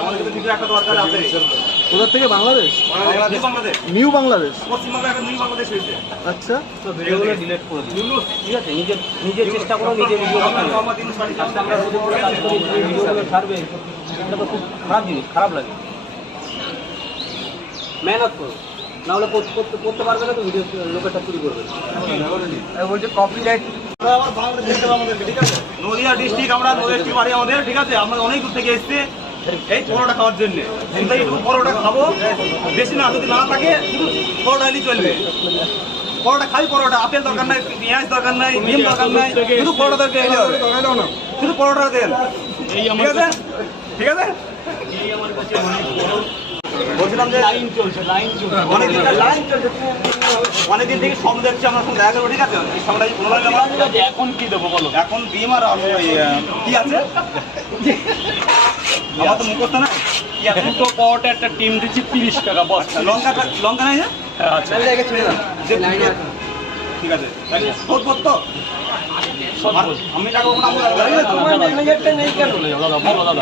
আমাদের কিন্তু একটা দরকার আছে। কোথা থেকে? বাংলাদেশ? বাংলাদেশ, নিউ বাংলাদেশ। পশ্চিমবঙ্গে একটা নিউ বাংলাদেশ হয়েছে। আচ্ছা, তো ভিডিওগুলো ডিলিট করে দিন, ঠিক আছে? নিজের চেষ্টা করো, নিজে ভিডিও করতে। আজকে আমরা যদি করে কাজ করি, তুমি ভিডিওগুলো ছাড়বে, এটা তো খুব খারাপ জিনিস, খারাপ লাগে। মেহনত করো, না হলে করতে পারবে না তো, ভিডিও লোকেরটা চুরি করবে। বলছে কপিরাইট। আবার বাংলাদেশ দেখতে হবে আমাদেরকে, ঠিক আছে? নদিয়া ডিস্ট্রিক্ট, আমরা নদিয়া ডিস্ট্রিক্ট বাড়ি আমাদের, ঠিক আছে? আমরা অনেক দূর থেকে এসেছি এই পরোটা খাওয়ার জন্য। কিন্তু এই পরোটা খাবো, বেশি না, যদি না থাকে শুধু পরোটা নিয়ে চলবে। পরোটা খাই, পরোটা, আপেল দরকার নাই, পেঁয়াজ দরকার নাই, ডিম দরকার নাই, শুধু পরোটা দরকার, শুধু পরোটা দেন, ঠিক আছে? ঠিক আছে, বলছিলাম যে লাইন চলছে, অনেকদিন থেকে সম দেখছি, আমরা এখন দেখা করবো, ঠিক আছে? এই সমটা এখন কি দেবো বলো? এখন ডিম আর আলু, কি আছে আমার তো মুখস্থ না, কি আছে? দুটো পরোটা একটা টিম দিচ্ছি 30 টাকা বস। লঙ্কা, লঙ্কা নাই না? আচ্ছা, ঠিক আছে, শোধ করতো আমি টাকা বলো দাদা, বলো দাদা।